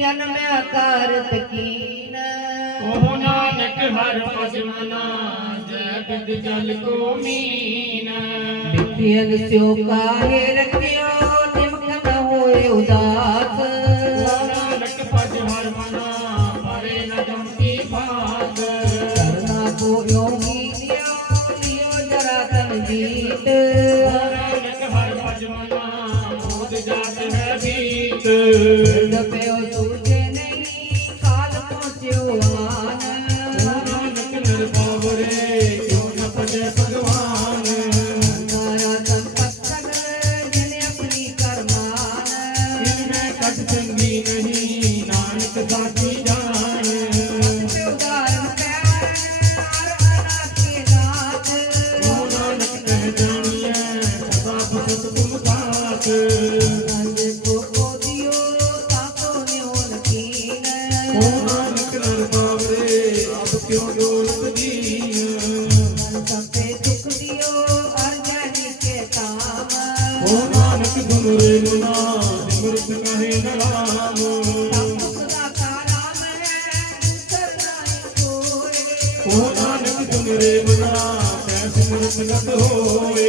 ਜਨਮਿਆ ਕਾਰ ਤਕੀਨ। ਉਹ ਨਾਨਕ ਹਰ ਪਜਮਨਾ ਜਗਤ ਜਲ ਕੋ ਮੀਨ। ਬਿਖਿਅਲ ਸਿਓ ਕਾਹੇ ਰਖਿਓ? ਆਨੰਦ ਹੋਵੇ।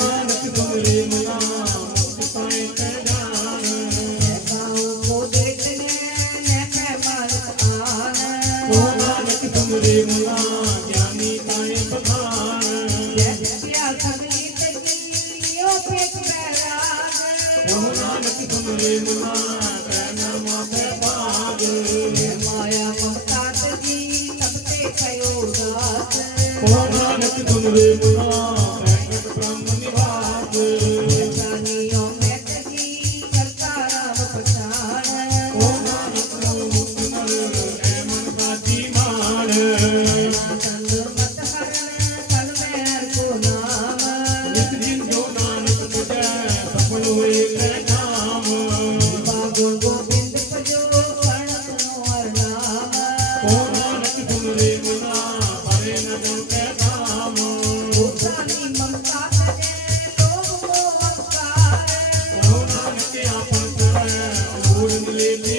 ਉਹ ਨਾਨਕ ਸੁਣਵੇ ਮਨਾ ਤੈ ਨਰਮ ਤੇ ਭਾਗ ਮਾਇਆ ਮਮਤਾ ਜੀ ਸਭ ਤੇ ਖਯੋ ਦਾਸ ਉਹ ਨਾਨਕ ਸੁਣਵੇ ਮਨਾ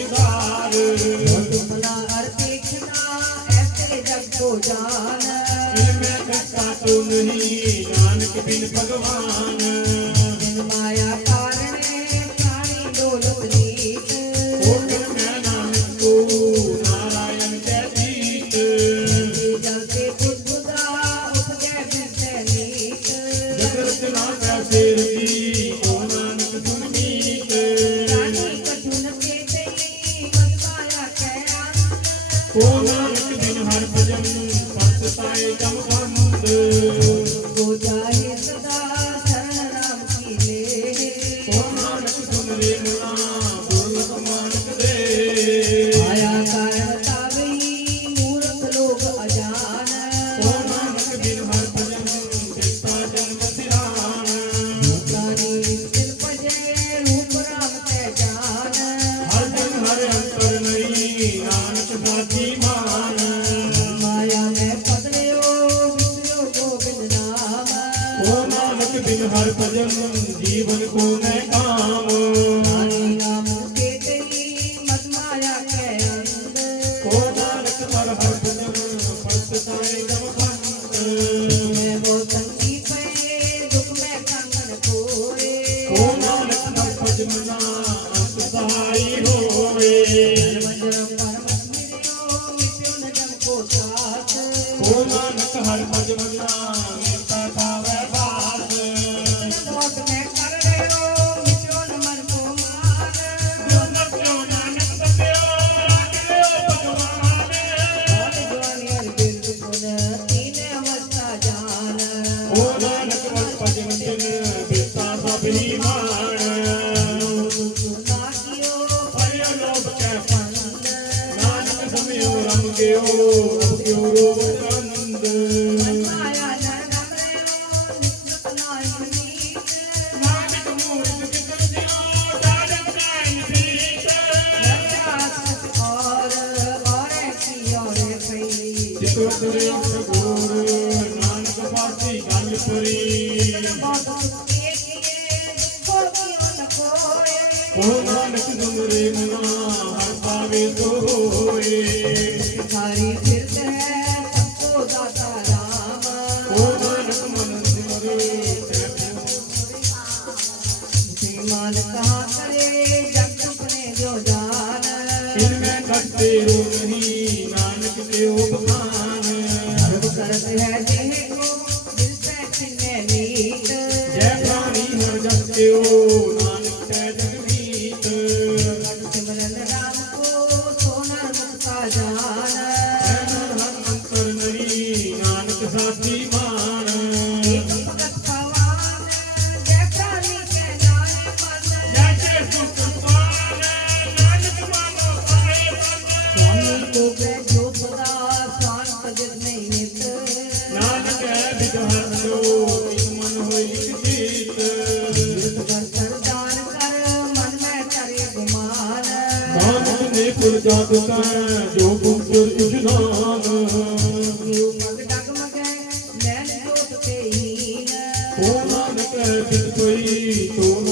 செய்தாரு ਹਰ ਭਜਨ ਸਾਈ ਜਮ ਖੰਡ हर पदम जीवन को न ਜਾਵੇ ਕੋਏ ਸਾਰੀ ਫਿਰਦੇ ਤਪੋ ਦਾਤਾ ਰਾਮ। ਓ ਨਾਨਕ ਮਨ ਸਿਮਰੋ। ਤੇ ਮਾਲਕ ਕਹਾ ਕਰੇ ਜਗ ਸੁਪਨੇ ਜੋ ਜਾਣ ਇਨ ਮੈਂ ਕੱਟੇ ਰੋ ਨਹੀਂ ਨਾਨਕ ਤੇ ਉਪਮਾਨ ਸਰਬ ਕਰਤ ਹੈ ਜਿਹੇ ਕੋ ਦਿਲ ਤੇ ਚਿੰਨੇ ਨੀਤ। ਜੈ ਪ੍ਰਾਣੀ ਹਰ ਜਗ ਤੇ ਓ ਜਗ ਤੈ ਜੋ ਗੁਰ ਤੁਝ ਨਾਮ। ਮਗ ਡਗ ਮਗੈ ਨੈਣ ਤੋਤ ਤੇ ਹੀਨ। ਕੋ ਨਾਨਕ ਬਿਨ ਕੋਈ ਤੋ